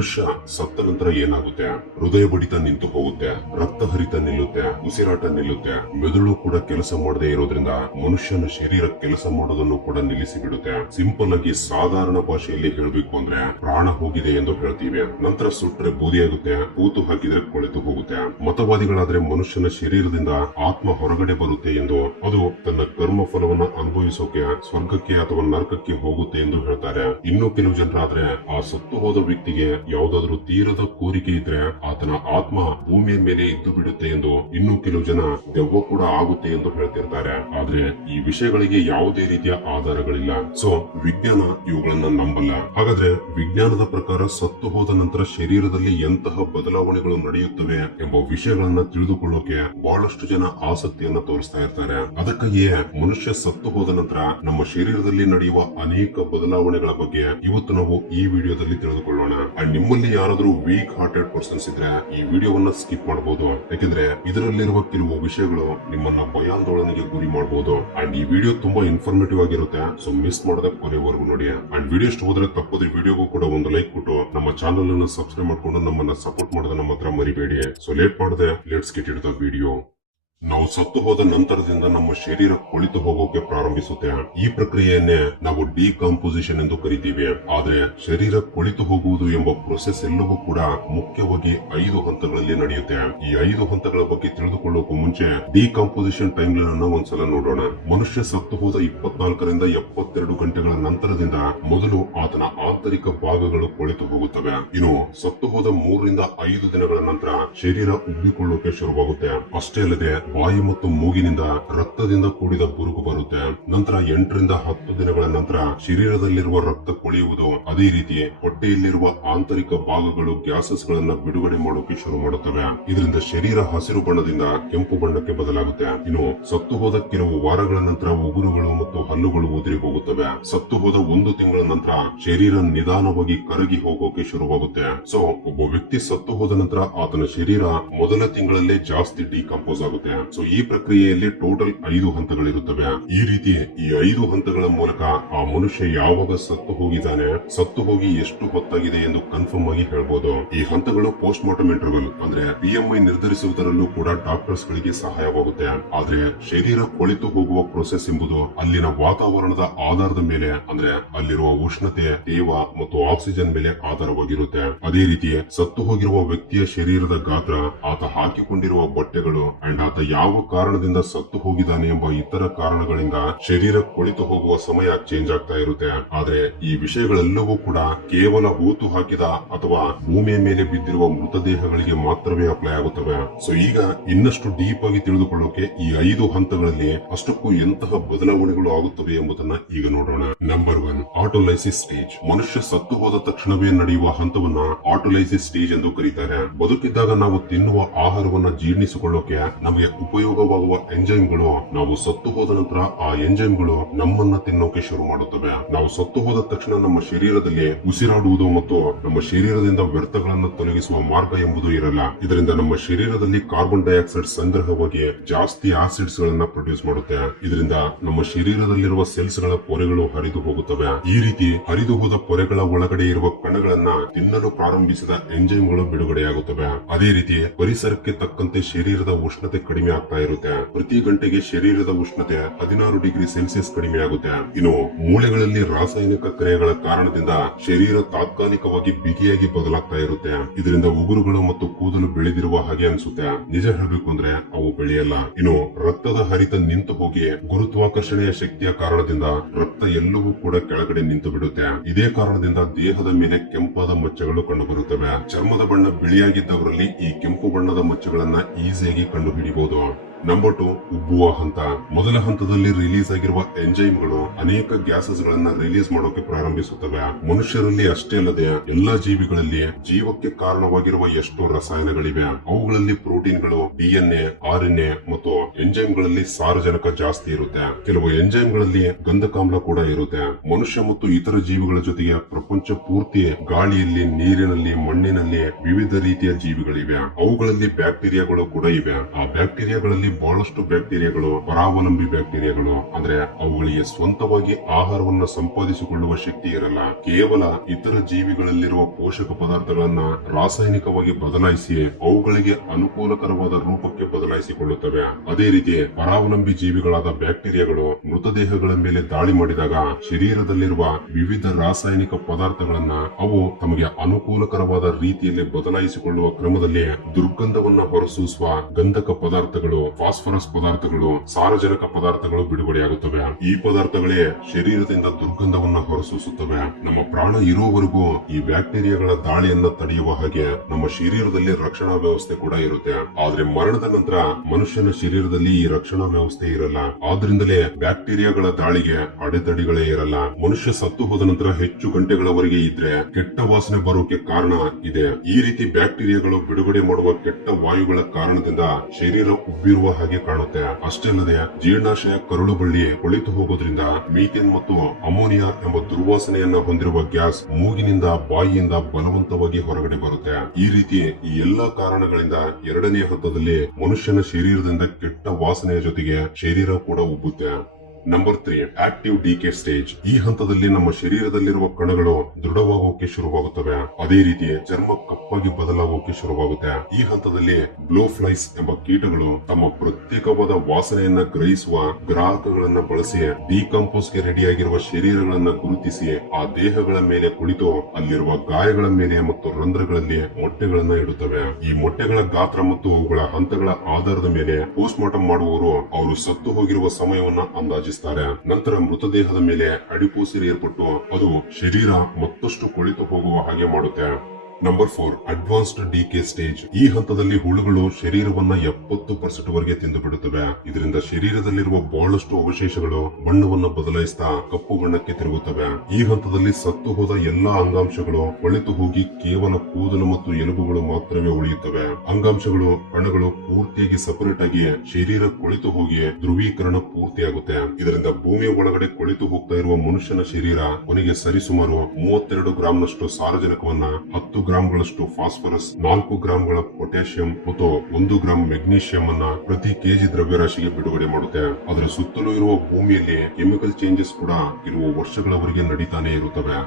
ಮನುಷ್ಯ ಸತ್ತ ನಂತರ ಏನಾಗುತ್ತೆ? ಹೃದಯ ಬಡಿತ ನಿಂತು ಹೋಗುತ್ತೆ, ರಕ್ತ ಹರಿತ ನಿಲ್ಲುತ್ತೆ, ಉಸಿರಾಟ ನಿಲ್ಲುತ್ತೆ, ಮೆದುಳು ಕೂಡ ಕೆಲಸ ಮಾಡದೇ ಇರೋದ್ರಿಂದ ಮನುಷ್ಯನ ಶರೀರ ಕೆಲಸ ಮಾಡೋದನ್ನು ಕೂಡ ನಿಲ್ಲಿಸಿ ಬಿಡುತ್ತೆ. ಸಿಂಪಲ್ ಆಗಿ ಸಾಧಾರಣ ಭಾಷೆಯಲ್ಲಿ ಹೇಳಬೇಕು ಅಂದ್ರೆ ಪ್ರಾಣ ಹೋಗಿದೆ ಎಂದು ಹೇಳ್ತೀವಿ. ನಂತರ ಸುಟ್ರೆ ಬೂದಿಯಾಗುತ್ತೆ, ಹೂತು ಹಾಕಿದ್ರೆ ಕೊಳೆತು ಹೋಗುತ್ತೆ. ಮತವಾದಿಗಳಾದ್ರೆ ಮನುಷ್ಯನ ಶರೀರದಿಂದ ಆತ್ಮ ಹೊರಗಡೆ ಬರುತ್ತೆ ಎಂದು, ಅದು ತನ್ನ ಕರ್ಮ ಫಲವನ್ನ ಅನುಭವಿಸೋಕೆ ಸ್ವರ್ಗಕ್ಕೆ ಅಥವಾ ನರಕಕ್ಕೆ ಹೋಗುತ್ತೆ ಎಂದು ಹೇಳ್ತಾರೆ. ಇನ್ನು ಕೆಲವು ಜನರಾದ್ರೆ ಆ ಸತ್ತು ಹೋದ ವ್ಯಕ್ತಿಗೆ ಯಾವುದಾದ್ರೂ ತೀರದ ಕೋರಿಕೆ ಇದ್ರೆ ಆತನ ಆತ್ಮ ಭೂಮಿಯ ಮೇಲೆ ಇದ್ದು ಬಿಡುತ್ತೆ ಎಂದು, ಇನ್ನು ಕೆಲವು ಜನ ದೆವ್ವ ಕೂಡ ಆಗುತ್ತೆ ಎಂದು ಹೇಳ್ತಿರ್ತಾರೆ. ಆದ್ರೆ ಈ ವಿಷಯಗಳಿಗೆ ಯಾವುದೇ ರೀತಿಯ ಆಧಾರಗಳಿಲ್ಲ. ಸೊ ವಿಜ್ಞಾನ ಇವುಗಳನ್ನ ನಂಬಲ್ಲ. ಹಾಗಾದ್ರೆ ವಿಜ್ಞಾನದ ಪ್ರಕಾರ ಸತ್ತು ಹೋದ ನಂತರ ಶರೀರದಲ್ಲಿ ಎಂತಹ ಬದಲಾವಣೆಗಳು ನಡೆಯುತ್ತವೆ ಎಂಬ ವಿಷಯಗಳನ್ನ ತಿಳಿದುಕೊಳ್ಳೋಕೆ ಬಹಳಷ್ಟು ಜನ ಆಸಕ್ತಿಯನ್ನ ತೋರಿಸ್ತಾ ಇರ್ತಾರೆ. ಅದಕ್ಕಾಗಿಯೇ ಮನುಷ್ಯ ಸತ್ತು ಹೋದ ನಂತರ ನಮ್ಮ ಶರೀರದಲ್ಲಿ ನಡೆಯುವ ಅನೇಕ ಬದಲಾವಣೆಗಳ ಬಗ್ಗೆ ಇವತ್ತು ನಾವು ಈ ವಿಡಿಯೋದಲ್ಲಿ ತಿಳಿದುಕೊಳ್ಳೋಣ. ಅಂಡ್ ನಿಮ್ಮಲ್ಲಿ ಯಾರಾದ್ರೂ ವೀಕ್ ಹಾರ್ಟೆಡ್ ಪರ್ಸನ್ಸ್ ಇದ್ರೆ ಈ ವಿಡಿಯೋವನ್ನ ಸ್ಕಿಪ್ ಮಾಡಬಹುದು. ಯಾಕಂದ್ರೆ ಇದರಲ್ಲಿರುವ ಕೆಲವು ವಿಷಯಗಳು ನಿಮ್ಮನ್ನ ಭಯಾಂದೋಳನೆಗೆ ಗುರಿ ಮಾಡಬಹುದು. ಅಂಡ್ ಈ ವಿಡಿಯೋ ತುಂಬಾ ಇನ್ಫಾರ್ಮೇಟಿವ್ ಆಗಿರುತ್ತೆ. ಸೊ ಮಿಸ್ ಮಾಡದೆ ಕೊನೆವರೆಗೂ ನೋಡಿ. ಅಂಡ್ ವಿಡಿಯೋ ಇಷ್ಟ ಹೋದ್ರೆ ತಪ್ಪದೆ ವಿಡಿಯೋಗೂ ಕೂಡ ಒಂದು ಲೈಕ್ ಕೊಟ್ಟು ನಮ್ಮ ಚಾನಲ್ ಅನ್ನು ಸಬ್ಸ್ಕ್ರೈಬ್ ಮಾಡ್ಕೊಂಡು ನಮ್ಮನ್ನ ಸಪೋರ್ಟ್ ಮಾಡೋದ ನಮ್ಮ ಹತ್ರ ಮರಿಬೇಡಿ. ಸೊ ಲೇಟ್ ಮಾಡದೆ let's get it the video. ನಾವು ಸತ್ತು ಹೋದ ನಂತರದಿಂದ ನಮ್ಮ ಶರೀರ ಕೊಳಿತು ಹೋಗೋಕೆ ಪ್ರಾರಂಭಿಸುತ್ತೆ. ಈ ಪ್ರಕ್ರಿಯೆಯನ್ನೇ ನಾವು ಡಿಕಾಂಪೋಸಿಷನ್ ಎಂದು ಕರಿತೀವಿ. ಆದ್ರೆ ಶರೀರ ಕೊಳಿತು ಹೋಗುವುದು ಎಂಬ ಪ್ರೊಸೆಸ್ ಎಲ್ಲವೂ ಕೂಡ ಮುಖ್ಯವಾಗಿ 5 ಹಂತಗಳಲ್ಲಿ ನಡೆಯುತ್ತೆ. ಈ 5 ಹಂತಗಳ ಬಗ್ಗೆ ತಿಳಿದುಕೊಳ್ಳೋಕೆ ಮುಂಚೆ ಡಿಕಾಂಪೋಸಿಷನ್ ಟೈಮ್ ಲೈನ್ ಅನ್ನ ಒಂದ್ಸಲ ನೋಡೋಣ. ಮನುಷ್ಯ ಸತ್ತು ಹೋದ 24ರಿಂದ 72 ಗಂಟೆಗಳ ನಂತರದಿಂದ ಮೊದಲು ಆತನ ಆಂತರಿಕ ಭಾಗಗಳು ಕೊಳಿತು ಹೋಗುತ್ತವೆ. ಇನ್ನು ಸತ್ತು ಹೋದ 3ರಿಂದ 5 ದಿನಗಳ ನಂತರ ಶರೀರ ಉಬ್ಬಿಕೊಳ್ಳೋಕೆ ಶುರುವಾಗುತ್ತೆ. ಅಷ್ಟೇ ಅಲ್ಲದೆ ಬಾಯಿ ಮತ್ತು ಮೂಗಿನಿಂದ ರಕ್ತದಿಂದ ಕೂಡಿದ ಬುರುಕು ಬರುತ್ತೆ. ನಂತರ 8ರಿಂದ 10 ದಿನಗಳ ನಂತರ ಶರೀರದಲ್ಲಿರುವ ರಕ್ತ ಕೊಳೆಯುವುದು, ಅದೇ ರೀತಿ ಹೊಟ್ಟೆಯಲ್ಲಿರುವ ಆಂತರಿಕ ಭಾಗಗಳು ಗ್ಯಾಸಸ್ ಗಳನ್ನ ಬಿಡುಗಡೆ ಮಾಡೋಕೆ ಶುರು ಮಾಡುತ್ತವೆ. ಇದರಿಂದ ಶರೀರ ಹಸಿರು ಬಣ್ಣದಿಂದ ಕೆಂಪು ಬಣ್ಣಕ್ಕೆ ಬದಲಾಗುತ್ತೆ. ಇನ್ನು ಸತ್ತು ಹೋದ ಕೆಲವು ವಾರಗಳ ನಂತರ ಉಗುರುಗಳು ಮತ್ತು ಹಲ್ಲುಗಳು ಉದುರಿ ಹೋಗುತ್ತವೆ. ಸತ್ತು ಹೋದ 1 ತಿಂಗಳ ನಂತರ ಶರೀರ ನಿಧಾನವಾಗಿ ಕರಗಿ ಹೋಗೋಕೆ ಶುರುವಾಗುತ್ತೆ. ಸೊ ಒಬ್ಬ ವ್ಯಕ್ತಿ ಸತ್ತು ಹೋದ ನಂತರ ಆತನ ಶರೀರ ಮೊದಲ ತಿಂಗಳಲ್ಲೇ ಜಾಸ್ತಿ ಡಿಕಂಪೋಸ್ ಆಗುತ್ತೆ. ಸೊ ಈ ಪ್ರಕ್ರಿಯೆಯಲ್ಲಿ ಟೋಟಲ್ 5 ಹಂತಗಳಿರುತ್ತವೆ. ಈ ರೀತಿ ಈ 5 ಹಂತಗಳ ಮೂಲಕ ಆ ಮನುಷ್ಯ ಯಾವಾಗ ಸತ್ತು ಹೋಗಿದ್ದಾನೆ, ಸತ್ತು ಹೋಗಿ ಎಷ್ಟು ಹೊತ್ತಾಗಿದೆ ಎಂದು ಕನ್ಫರ್ಮ್ ಆಗಿ ಹೇಳ್ಬೋದು. ಈ ಹಂತಗಳು ಪೋಸ್ಟ್ ಮಾರ್ಟಮ್ ಇಂಟರ್ವಲ್ ಅಂದ್ರೆ PMI ನಿರ್ಧರಿಸುವುದರಲ್ಲೂ ಕೂಡ ಡಾಕ್ಟರ್ಸ್ ಗಳಿಗೆ ಸಹಾಯವಾಗುತ್ತೆ. ಆದ್ರೆ ಶರೀರ ಕೊಳಿತು ಹೋಗುವ ಪ್ರೊಸೆಸ್ ಎಂಬುದು ಅಲ್ಲಿನ ವಾತಾವರಣದ ಆಧಾರದ ಮೇಲೆ, ಅಂದ್ರೆ ಅಲ್ಲಿರುವ ಉಷ್ಣತೆ, ತೇವ ಮತ್ತು ಆಕ್ಸಿಜನ್ ಮೇಲೆ ಆಧಾರವಾಗಿರುತ್ತೆ. ಅದೇ ರೀತಿ ಸತ್ತು ಹೋಗಿರುವ ವ್ಯಕ್ತಿಯ ಶರೀರದ ಗಾತ್ರ, ಆತ ಹಾಕಿಕೊಂಡಿರುವ ಬಟ್ಟೆಗಳು ಅಂಡ್ ಆತ ಯಾವ ಕಾರಣದಿಂದ ಸತ್ತು ಹೋಗಿದ್ದಾನೆ ಎಂಬ ಇತರ ಕಾರಣಗಳಿಂದ ಶರೀರ ಕೊಳಿತು ಹೋಗುವ ಸಮಯ ಚೇಂಜ್ ಆಗ್ತಾ ಇರುತ್ತೆ. ಆದ್ರೆ ಈ ವಿಷಯಗಳೆಲ್ಲವೂ ಕೂಡ ಕೇವಲ ಹೂತು ಹಾಕಿದ ಅಥವಾ ಭೂಮಿಯ ಮೇಲೆ ಬಿದ್ದಿರುವ ಮೃತದೇಹಗಳಿಗೆ ಮಾತ್ರವೇ ಅಪ್ಲೈ ಆಗುತ್ತವೆ. ಸೊ ಈಗ ಇನ್ನಷ್ಟು ಡೀಪ್ ಆಗಿ ತಿಳಿದುಕೊಳ್ಳೋಕೆ ಈ 5 ಹಂತಗಳಲ್ಲಿ ಅಷ್ಟಕ್ಕೂ ಎಂತಹ ಬದಲಾವಣೆಗಳು ಆಗುತ್ತವೆ ಎಂಬುದನ್ನ ಈಗ ನೋಡೋಣ. Number 1, autolysis stage. ಮನುಷ್ಯ ಸತ್ತು ಹೋದ ತಕ್ಷಣವೇ ನಡೆಯುವ ಹಂತವನ್ನ ಆಟೋಲೈಸಿಸ್ ಸ್ಟೇಜ್ ಎಂದು ಕರೀತಾರೆ. ಬದುಕಿದ್ದಾಗ ನಾವು ತಿನ್ನುವ ಆಹಾರವನ್ನ ಜೀರ್ಣಿಸಿಕೊಳ್ಳೋಕೆ ನಮಗೆ ಉಪಯೋಗವಾಗುವ ಎಂಜೈಮ್ಗಳು ನಾವು ಸತ್ತು ಹೋದ ನಂತರ ಆ ಎಂಜೈಮ್ಗಳು ನಮ್ಮನ್ನ ತಿನ್ನೋಕೆ ಶುರು ಮಾಡುತ್ತವೆ. ನಾವು ಸತ್ತು ಹೋದ ತಕ್ಷಣ ನಮ್ಮ ಶರೀರದಲ್ಲಿ ಉಸಿರಾಡುವುದು ಮತ್ತು ನಮ್ಮ ಶರೀರದಿಂದ ವ್ಯರ್ಥಗಳನ್ನ ತೊಲಗಿಸುವ ಮಾರ್ಗ ಎಂಬುದು ಇರಲ್ಲ. ಇದರಿಂದ ನಮ್ಮ ಶರೀರದಲ್ಲಿ ಕಾರ್ಬನ್ ಡೈಆಕ್ಸೈಡ್ ಸಂಗ್ರಹವಾಗಿ ಜಾಸ್ತಿ ಆಸಿಡ್ಸ್ ಗಳನ್ನ ಪ್ರೊಡ್ಯೂಸ್ ಮಾಡುತ್ತೆ. ಇದರಿಂದ ನಮ್ಮ ಶರೀರದಲ್ಲಿರುವ ಸೆಲ್ಸ್ ಗಳ ಪೊರೆಗಳು ಹರಿದು ಹೋಗುತ್ತವೆ. ಈ ರೀತಿ ಹರಿದು ಹೋದ ಪೊರೆಗಳ ಒಳಗಡೆ ಇರುವ ಕಣಗಳನ್ನ ತಿನ್ನಲು ಪ್ರಾರಂಭಿಸಿದ ಎಂಜೈಮ್ಗಳು ಬಿಡುಗಡೆಯಾಗುತ್ತವೆ. ಅದೇ ರೀತಿ ಪರಿಸರಕ್ಕೆ ತಕ್ಕಂತೆ ಶರೀರದ ಉಷ್ಣತೆ ಕಡಿಮೆ ಆಗ್ತಾ ಇರುತ್ತೆ. ಪ್ರತಿ ಗಂಟೆಗೆ ಶರೀರದ ಉಷ್ಣತೆ 16 ಡಿಗ್ರಿ ಸೆಲ್ಸಿಯಸ್ ಕಡಿಮೆ ಆಗುತ್ತೆ. ಇನ್ನು ಮೂಳೆಗಳಲ್ಲಿ ರಾಸಾಯನಿಕ ಕ್ರಿಯೆಗಳ ಕಾರಣದಿಂದ ಶರೀರ ತಾತ್ಕಾಲಿಕವಾಗಿ ಬಿಗಿಯಾಗಿ ಬದಲಾಗ್ತಾ ಇರುತ್ತೆ. ಇದರಿಂದ ಉಗುರುಗಳು ಮತ್ತು ಕೂದಲು ಬೆಳೆದಿರುವ ಹಾಗೆ ಅನ್ಸುತ್ತೆ. ನಿಜ ಹೇಳ್ಬೇಕು ಅಂದ್ರೆ ಅವು ಬೆಳೆಯಲ್ಲ. ಇನ್ನು ರಕ್ತದ ಹರಿತ ನಿಂತು ಹೋಗಿ ಗುರುತ್ವಾಕರ್ಷಣೆಯ ಶಕ್ತಿಯ ಕಾರಣದಿಂದ ರಕ್ತ ಎಲ್ಲವೂ ಕೂಡ ಕೆಳಗಡೆ ನಿಂತು ಬಿಡುತ್ತೆ. ಇದೇ ಕಾರಣದಿಂದ ದೇಹದ ಮೇಲೆ ಕೆಂಪಾದ ಮಚ್ಚೆಗಳು ಕಂಡು ಬರುತ್ತವೆ. ಚರ್ಮದ ಬಣ್ಣ ಬಿಳಿಯಾಗಿದ್ದವರಲ್ಲಿ ಈ ಕೆಂಪು ಬಣ್ಣದ ಮಚ್ಚೆಗಳನ್ನ ಈಸಿಯಾಗಿ ಕಂಡು ಹಿಡಿಯಬಹುದು. ನಂಬರ್ 2, ಉಬ್ಬುವ ಹಂತ. ಮೊದಲ ಹಂತದಲ್ಲಿ ರಿಲೀಸ್ ಆಗಿರುವ ಎಂಜೈಮ್ಗಳು ಅನೇಕ ಗ್ಯಾಸಸ್ ಗಳನ್ನ ರಿಲೀಸ್ ಮಾಡೋಕೆ ಪ್ರಾರಂಭಿಸುತ್ತವೆ. ಮನುಷ್ಯರಲ್ಲಿ ಅಷ್ಟೇ ಅಲ್ಲದೆ ಎಲ್ಲಾ ಜೀವಿಗಳಲ್ಲಿ ಜೀವಕ್ಕೆ ಕಾರಣವಾಗಿರುವ ಎಷ್ಟೋ ರಸಾಯನಗಳಿವೆ. ಅವುಗಳಲ್ಲಿ ಪ್ರೋಟೀನ್ಗಳು, DNA, RNA ಮತ್ತು ಎಂಜೈಮ್ಗಳಲ್ಲಿ ಸಾರಜನಕ ಜಾಸ್ತಿ ಇರುತ್ತೆ. ಕೆಲವು ಎಂಜೈಮ್ಗಳಲ್ಲಿ ಗಂಧಕಾಮ್ಲ ಕೂಡ ಇರುತ್ತೆ. ಮನುಷ್ಯ ಮತ್ತು ಇತರ ಜೀವಿಗಳ ಜೊತೆಗೆ ಪ್ರಪಂಚ ಪೂರ್ತಿ ಗಾಳಿಯಲ್ಲಿ, ನೀರಿನಲ್ಲಿ, ಮಣ್ಣಿನಲ್ಲಿ ವಿವಿಧ ರೀತಿಯ ಜೀವಿಗಳಿವೆ. ಅವುಗಳಲ್ಲಿ ಬ್ಯಾಕ್ಟೀರಿಯಾಗಳು ಕೂಡ ಇವೆ. ಆ ಬ್ಯಾಕ್ಟೀರಿಯಾಗಳಲ್ಲಿ ಬಹಳಷ್ಟು ಬ್ಯಾಕ್ಟೀರಿಯಾಗಳು ಪರಾವಲಂಬಿ ಬ್ಯಾಕ್ಟೀರಿಯಾಗಳು. ಅಂದ್ರೆ ಅವುಗಳಿಗೆ ಸ್ವಂತವಾಗಿ ಆಹಾರವನ್ನ ಸಂಪಾದಿಸಿಕೊಳ್ಳುವ ಶಕ್ತಿ ಇರಲ್ಲ. ಕೇವಲ ಇತರ ಜೀವಿಗಳಲ್ಲಿರುವ ಪೋಷಕ ಪದಾರ್ಥಗಳನ್ನ ರಾಸಾಯನಿಕವಾಗಿ ಬದಲಾಯಿಸಿ ಅವುಗಳಿಗೆ ಅನುಕೂಲಕರವಾದ ರೂಪಕ್ಕೆ ಬದಲಾಯಿಸಿಕೊಳ್ಳುತ್ತವೆ. ಅದೇ ರೀತಿ ಪರಾವಲಂಬಿ ಜೀವಿಗಳಾದ ಬ್ಯಾಕ್ಟೀರಿಯಾಗಳು ಮೃತದೇಹಗಳ ಮೇಲೆ ದಾಳಿ ಮಾಡಿದಾಗ ಶರೀರದಲ್ಲಿರುವ ವಿವಿಧ ರಾಸಾಯನಿಕ ಪದಾರ್ಥಗಳನ್ನ ಅವು ತಮಗೆ ಅನುಕೂಲಕರವಾದ ರೀತಿಯಲ್ಲಿ ಬದಲಾಯಿಸಿಕೊಳ್ಳುವ ಕ್ರಮದಲ್ಲಿ ದುರ್ಗಂಧವನ್ನ ಹೊರಸೂಸುವ ಗಂಧಕ ಪದಾರ್ಥಗಳು, ಫಾಸ್ಫರಸ್ ಪದಾರ್ಥಗಳು, ಸಾರಜನಕ ಪದಾರ್ಥಗಳು ಬಿಡುಗಡೆಯಾಗುತ್ತವೆ. ಈ ಪದಾರ್ಥಗಳೇ ಶರೀರದಿಂದ ದುರ್ಗಂಧವನ್ನ ಹೊರಸೂಸುತ್ತವೆ. ನಮ್ಮ ಪ್ರಾಣ ಇರುವವರೆಗೂ ಈ ಬ್ಯಾಕ್ಟೀರಿಯಾಗಳ ದಾಳಿಯನ್ನ ತಡೆಯುವ ಹಾಗೆ ನಮ್ಮ ಶರೀರದಲ್ಲಿ ರಕ್ಷಣಾ ವ್ಯವಸ್ಥೆ ಕೂಡ ಇರುತ್ತೆ. ಆದ್ರೆ ಮರಣದ ನಂತರ ಮನುಷ್ಯನ ಶರೀರದಲ್ಲಿ ಈ ರಕ್ಷಣಾ ವ್ಯವಸ್ಥೆ ಇರಲ್ಲ. ಆದ್ರಿಂದಲೇ ಬ್ಯಾಕ್ಟೀರಿಯಾಗಳ ದಾಳಿಗೆ ಅಡೆತಡೆಗಳೇ ಇರಲ್ಲ. ಮನುಷ್ಯ ಸತ್ತು ಹೋದ ನಂತರ ಹೆಚ್ಚು ಗಂಟೆಗಳವರೆಗೆ ಇದ್ರೆ ಕೆಟ್ಟ ವಾಸನೆ ಬರೋಕೆ ಕಾರಣ ಇದೆ. ಈ ರೀತಿ ಬ್ಯಾಕ್ಟೀರಿಯಾಗಳು ಬಿಡುಗಡೆ ಮಾಡುವ ಕೆಟ್ಟ ವಾಯುಗಳ ಕಾರಣದಿಂದ ಶರೀರ ಉಬ್ಬಿರುವ ಹಾಗೆ ಕಾಣುತ್ತೆ. ಅಷ್ಟೇ ಅಲ್ಲದೆ ಜೀರ್ಣಾಶಯ ಕರುಳು ಬಳ್ಳಿ ಕೊಳಿತು ಹೋಗೋದ್ರಿಂದ ಮೀಥೇನ್ ಮತ್ತು ಅಮೋನಿಯಾ ಎಂಬ ದುರ್ವಾಸನೆಯನ್ನ ಹೊಂದಿರುವ ಗ್ಯಾಸ್ ಮೂಗಿನಿಂದ ಬಾಯಿಯಿಂದ ಬಲವಂತವಾಗಿ ಹೊರಗಡೆ ಬರುತ್ತೆ. ಈ ರೀತಿ ಈ ಎಲ್ಲಾ ಕಾರಣಗಳಿಂದ ಎರಡನೇ ಹಂತದಲ್ಲಿ ಮನುಷ್ಯನ ಶರೀರದಿಂದ ಕೆಟ್ಟ ವಾಸನೆಯ ಜೊತೆಗೆ ಶರೀರ ಕೂಡ ಉಬ್ಬುತ್ತೆ. Number 3, active decay stage. ಈ ಹಂತದಲ್ಲಿ ನಮ್ಮ ಶರೀರದಲ್ಲಿರುವ ಕಣಗಳು ದೃಢವಾಗೋಕೆ ಶುರುವಾಗುತ್ತವೆ. ಅದೇ ರೀತಿ ಚರ್ಮ ಕಪ್ಪಾಗಿ ಬದಲಾಗೋಕೆ ಶುರುವಾಗುತ್ತೆ. ಈ ಹಂತದಲ್ಲಿ ಬ್ಲೋ ಫ್ಲೈಸ್ ಎಂಬ ಕೀಟಗಳು ತಮ್ಮ ಪ್ರತ್ಯೇಕವಾದ ವಾಸನೆಯನ್ನ ಗ್ರಹಿಸುವ ಗ್ರಾಹಕಗಳನ್ನ ಬಳಸಿ ಡಿಕಂಪೋಸ್ ಗೆ ರೆಡಿಯಾಗಿರುವ ಶರೀರಗಳನ್ನ ಗುರುತಿಸಿ ಆ ದೇಹಗಳ ಮೇಲೆ ಕುಳಿತು ಅಲ್ಲಿರುವ ಗಾಯಗಳ ಮೇಲೆ ಮತ್ತು ರಂಧ್ರಗಳಲ್ಲಿ ಮೊಟ್ಟೆಗಳನ್ನ ಇಡುತ್ತವೆ. ಈ ಮೊಟ್ಟೆಗಳ ಗಾತ್ರ ಮತ್ತು ಅವುಗಳ ಹಂತಗಳ ಆಧಾರದ ಮೇಲೆ ಪೋಸ್ಟ್ ಮಾರ್ಟಮ್ ಮಾಡುವವರು ಅವರು ಸತ್ತು ಹೋಗಿರುವ ಸಮಯವನ್ನ ಅಂದಾಜು. ನಂತರ ಮೃತದೇಹದ ಮೇಲೆ ಅಡಿಪೋಸಿರ್ ಏರ್ಪಟ್ಟು ಅದು ಶರೀರ ಮತ್ತಷ್ಟು ಕೊಳಿತು ಹೋಗುವ ಹಾಗೆ ಮಾಡುತ್ತೆ. Number 4, advanced decay stage. ಈ ಹಂತದಲ್ಲಿ ಹುಳುಗಳು ಶರೀರವನ್ನ 70% ವರೆಗೆ ತಿಂದು ಬಿಡುತ್ತವೆ. ಇದರಿಂದ ಶರೀರದಲ್ಲಿರುವ ಬಹಳಷ್ಟು ಅವಶೇಷಗಳು ಬಣ್ಣವನ್ನ ಬದಲಾಯಿಸ್ತಾ ಕಪ್ಪು ಬಣ್ಣಕ್ಕೆ ತಿರುಗುತ್ತವೆ. ಈ ಹಂತದಲ್ಲಿ ಸತ್ತು ಹೋದ ಎಲ್ಲಾ ಅಂಗಾಂಶಗಳು ಕೊಳೆತು ಹೋಗಿ ಕೇವಲ ಕೂದಲು ಮತ್ತು ಎಲುಬುಗಳು ಮಾತ್ರವೇ ಉಳಿಯುತ್ತವೆ. ಅಂಗಾಂಶಗಳು, ಕಣಗಳು ಪೂರ್ತಿಯಾಗಿ ಸಪರೇಟ್ ಆಗಿ ಶರೀರ ಕೊಳೆತು ಹೋಗಿ ಧ್ರುವೀಕರಣ ಪೂರ್ತಿಯಾಗುತ್ತೆ. ಇದರಿಂದ ಭೂಮಿಯ ಒಳಗಡೆ ಕೊಳೆತು ಹೋಗ್ತಾ ಇರುವ ಮನುಷ್ಯನ ಶರೀರ ಕೊನೆಗೆ ಸರಿಸುಮಾರು 32 ಗ್ರಾಂನಷ್ಟು ಸಾರಜನಕವನ್ನ, 10 ಗ್ರಾಂಗಳಷ್ಟು ಫಾಸ್ಫರಸ್, 4 ಗ್ರಾಂಗಳ ಪೊಟ್ಯಾಷಿಯಂ ಮತ್ತು 1 ಗ್ರಾಂ ಮೆಗ್ನೀಷಿಯಂ ಅನ್ನ ಪ್ರತಿ ಕೆಜಿ ದ್ರವ್ಯರಾಶಿಗೆ ಬಿಡುಗಡೆ ಮಾಡುತ್ತೆ. ಅದರ ಸುತ್ತಲೂ ಇರುವ ಭೂಮಿಯಲ್ಲಿ ಕೆಮಿಕಲ್ ಚೇಂಜಸ್ ಕೂಡ ಇರುವ ವರ್ಷಗಳವರೆಗೆ ನಡೀತಾನೆ ಇರುತ್ತವೆ.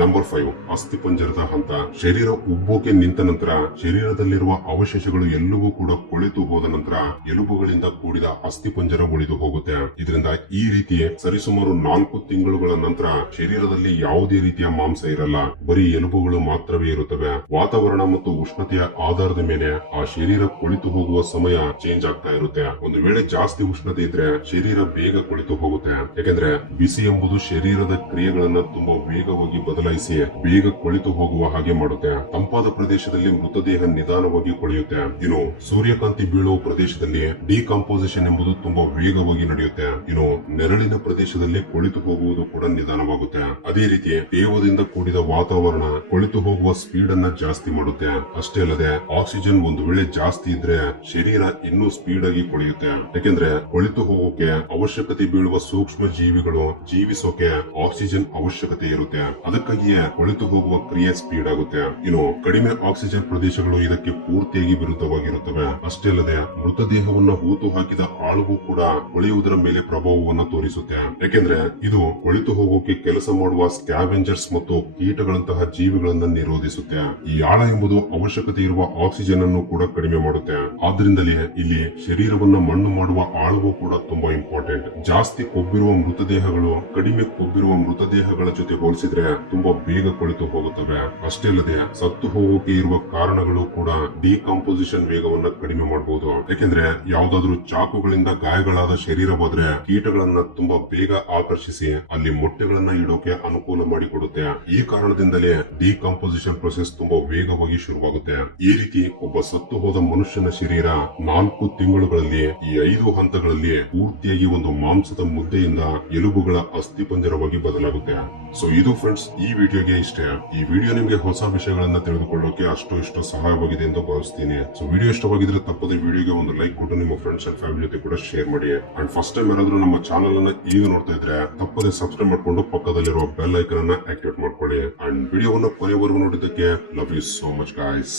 ನಂಬರ್ 5, ಅಸ್ಥಿಪಂಜರದ ಹಂತ. ಶರೀರ ಉಬ್ಬೋಕೆ ನಿಂತ ನಂತರ ಶರೀರದಲ್ಲಿರುವ ಅವಶೇಷಗಳು ಎಲ್ಲವೂ ಕೂಡ ಕೊಳೆತು ಹೋದ ನಂತರ ಎಲುಬುಗಳಿಂದ ಕೂಡಿದ ಅಸ್ಥಿಪಂಜರ ಉಳಿದು ಹೋಗುತ್ತೆ. ಇದರಿಂದ ಈ ರೀತಿ ಸರಿಸುಮಾರು 4 ತಿಂಗಳುಗಳ ನಂತರ ಶರೀರದಲ್ಲಿ ಯಾವುದೇ ರೀತಿಯ ಮಾಂಸ ಇರಲ್ಲ, ಬರೀ ಎಲುಬುಗಳು ಮಾತ್ರವೇ ಇರುತ್ತವೆ. ವಾತಾವರಣ ಮತ್ತು ಉಷ್ಣತೆಯ ಆಧಾರದ ಮೇಲೆ ಆ ಶರೀರ ಕೊಳಿತು ಹೋಗುವ ಸಮಯ ಚೇಂಜ್ ಆಗ್ತಾ ಇರುತ್ತೆ. ಒಂದು ವೇಳೆ ಜಾಸ್ತಿ ಉಷ್ಣತೆ ಇದ್ರೆ ಶರೀರ ಬೇಗ ಕೊಳಿತು ಹೋಗುತ್ತೆ. ಯಾಕಂದ್ರೆ ಬಿಸಿ ಎಂಬುದು ಶರೀರದ ಕ್ರಿಯೆಗಳನ್ನ ತುಂಬಾ ವೇಗವಾಗಿ ಬದಲಾಯಿಸಿ ಬೇಗ ಕೊಳಿತು ಹೋಗುವ ಹಾಗೆ ಮಾಡುತ್ತೆ. ತಂಪಾದ ಪ್ರದೇಶದಲ್ಲಿ ಮೃತದೇಹ ನಿಧಾನವಾಗಿ ಕೊಳೆಯುತ್ತೆ. ಇನ್ನು ಸೂರ್ಯಕಾಂತಿ ಬೀಳುವ ಪ್ರದೇಶದಲ್ಲಿ ಡಿಕಂಪೋಸಿಷನ್ ಎಂಬುದು ತುಂಬಾ ವೇಗವಾಗಿ ನಡೆಯುತ್ತೆ. ಇನ್ನು ನೆರಳಿನ ಪ್ರದೇಶದಲ್ಲಿ ಕೊಳಿತು ಹೋಗುವುದು ಕೂಡ ನಿಧಾನವಾಗುತ್ತೆ. ಅದೇ ರೀತಿ ತೇವದಿಂದ ಕೂಡಿದ ವಾತಾವರಣ ಕೊಳಿತು ಹೋಗುವ ಸ್ಪೀಡ್ ಅನ್ನ ಜಾಸ್ತಿ ಮಾಡುತ್ತೆ. ಅಷ್ಟೇ ಅಲ್ಲದೆ ಆಕ್ಸಿಜನ್ ಒಂದು ವೇಳೆ ಜಾಸ್ತಿ ಇದ್ರೆ ಶರೀರ ಇನ್ನೂ ಸ್ಪೀಡ್ ಆಗಿ ಕೊಳೆಯುತ್ತೆ. ಯಾಕೆಂದ್ರೆ ಕೊಳಿತು ಹೋಗೋಕೆ ಅವಶ್ಯಕತೆ ಬೀಳುವ ಸೂಕ್ಷ್ಮ ಜೀವಿಗಳು ಜೀವಿಸೋಕೆ ಆಕ್ಸಿಜನ್ ಅವಶ್ಯಕತೆ ಇರುತ್ತೆ. ಅದಕ್ಕಾಗಿಯೇ ಕೊಳಿತು ಹೋಗುವ ಕ್ರಿಯೆ ಸ್ಪೀಡ್ ಆಗುತ್ತೆ. ಇನ್ನು ಕಡಿಮೆ ಆಕ್ಸಿಜನ್ ಪ್ರದೇಶಗಳು ಇದಕ್ಕೆ ಪೂರ್ತಿಯಾಗಿ ವಿರುದ್ಧವಾಗಿರುತ್ತವೆ. ಅಷ್ಟೇ ಅಲ್ಲದೆ ಮೃತದೇಹವನ್ನ ಹೂತು ಹಾಕಿದ ಆಳುಗೂ ಕೂಡ ಕೊಳೆಯುವುದರ ಮೇಲೆ ಪ್ರಭಾವವನ್ನು ತೋರಿಸುತ್ತೆ. ಯಾಕೆಂದ್ರೆ ಇದು ಕೊಳಿತು ಹೋಗೋಕೆ ಕೆಲಸ ಮಾಡುವ ಸ್ಕ್ಯಾವೆಂಜರ್ಸ್ ಮತ್ತು ಕೀಟಗಳಂತಹ ಜೀವಿಗಳನ್ನ ನಿರೋಧಿಸುತ್ತೆ. ಈ ಆಳ ಎಂಬುದು ಅವಶ್ಯಕತೆ ಇರುವ ಆಕ್ಸಿಜನ್ ಅನ್ನು ಕೂಡ ಕಡಿಮೆ ಮಾಡುತ್ತೆ. ಆದ್ರಿಂದಲೇ ಇಲ್ಲಿ ಶರೀರವನ್ನ ಮಣ್ಣು ಮಾಡುವ ಆಳವು ಕೂಡ ತುಂಬಾ ಇಂಪಾರ್ಟೆಂಟ್. ಜಾಸ್ತಿ ಕೊಬ್ಬಿರುವ ಮೃತದೇಹಗಳು ಕಡಿಮೆ ಕೊಬ್ಬಿರುವ ಮೃತದೇಹಗಳ ಜೊತೆ ಹೋಲಿಸಿದ್ರೆ ತುಂಬಾ ಬೇಗ ಕೊಳಿತು ಹೋಗುತ್ತವೆ. ಅಷ್ಟೇ ಅಲ್ಲದೆ ಸತ್ತು ಹೋಗೋಕೆ ಇರುವ ಕಾರಣಗಳು ಕೂಡ ಡಿಕಂಪೋಸಿಷನ್ ವೇಗವನ್ನ ಕಡಿಮೆ ಮಾಡಬಹುದು. ಯಾಕೆಂದ್ರೆ ಯಾವ್ದಾದ್ರು ಚಾಕುಗಳಿಂದ ಗಾಯಗಳಾದ ಶರೀರವಾದ್ರೆ ಕೀಟಗಳನ್ನ ತುಂಬಾ ಬೇಗ ಆಕರ್ಷಿಸಿ ಅಲ್ಲಿ ಮೊಟ್ಟೆಗಳನ್ನ ಇಡೋಕೆ ಅನುಕೂಲ ಮಾಡಿಕೊಡುತ್ತೆ. ಈ ಕಾರಣದಿಂದಲೇ ಡಿಕಂಪೋಸಿಷನ್ ಪ್ರೊಸೆಸ್ ತುಂಬಾ ವೇಗವಾಗಿ ಶುರುವಾಗುತ್ತೆ. ಈ ರೀತಿ ಒಬ್ಬ ಸತ್ತು ಹೋದ ಮನುಷ್ಯನ ಶರೀರ 4 ತಿಂಗಳುಗಳಲ್ಲಿ ಈ 5 ಹಂತಗಳಲ್ಲಿ ಪೂರ್ತಿಯಾಗಿ ಒಂದು ಮಾಂಸದ ಮುದ್ದೆಯಿಂದ ಎಲುಬುಗಳ ಅಸ್ಥಿಪಂಜರವಾಗಿ ಬದಲಾಗುತ್ತೆ. ಸೊ ಇದು ಫ್ರೆಂಡ್ಸ್ ಈ ವಿಡಿಯೋಗೆ ಇಷ್ಟೇ. ಈ ವಿಡಿಯೋ ನಿಮಗೆ ಹೊಸ ವಿಷಯಗಳನ್ನ ತಿಳಿದುಕೊಳ್ಳೋಕೆ ಅಷ್ಟು ಇಷ್ಟು ಸಹಾಯವಾಗಿದೆ ಎಂದು ಭಾವಿಸ್ತೀನಿ. ಸೊ ವಿಡಿಯೋ ಇಷ್ಟವಾಗಿದ್ರೆ ತಪ್ಪದೆ ವಿಡಿಯೋಗೆ ಒಂದು ಲೈಕ್ ಕೊಟ್ಟು ನಿಮ್ಮ ಫ್ರೆಂಡ್ಸ್ ಅಂಡ್ ಫ್ಯಾಮಿಲಿ ಜೊತೆ ಕೂಡ ಶೇರ್ ಮಾಡಿ. ಅಂಡ್ ಫಸ್ಟ್ ಟೈಮ್ ಯಾರಾದ್ರೂ ನಮ್ಮ ಚಾನಲ್ ಅನ್ನ ಈಗ ನೋಡ್ತಾ ಇದ್ರೆ ತಪ್ಪದೆ ಸಬ್ಸ್ಕ್ರೈಬ್ ಮಾಡ್ಕೊಂಡು ಪಕ್ಕದಲ್ಲಿರುವ ಬೆಲ್ ಐಕನ್ ಅನ್ನ ಆಕ್ಟಿವೇಟ್ ಮಾಡ್ಕೊಳ್ಳಿ. ಅಂಡ್ ವಿಡಿಯೋವನ್ನ ಕೊನೆವರೆಗೂ ನೋಡಿದ್ದಕ್ಕೆ love you so much guys.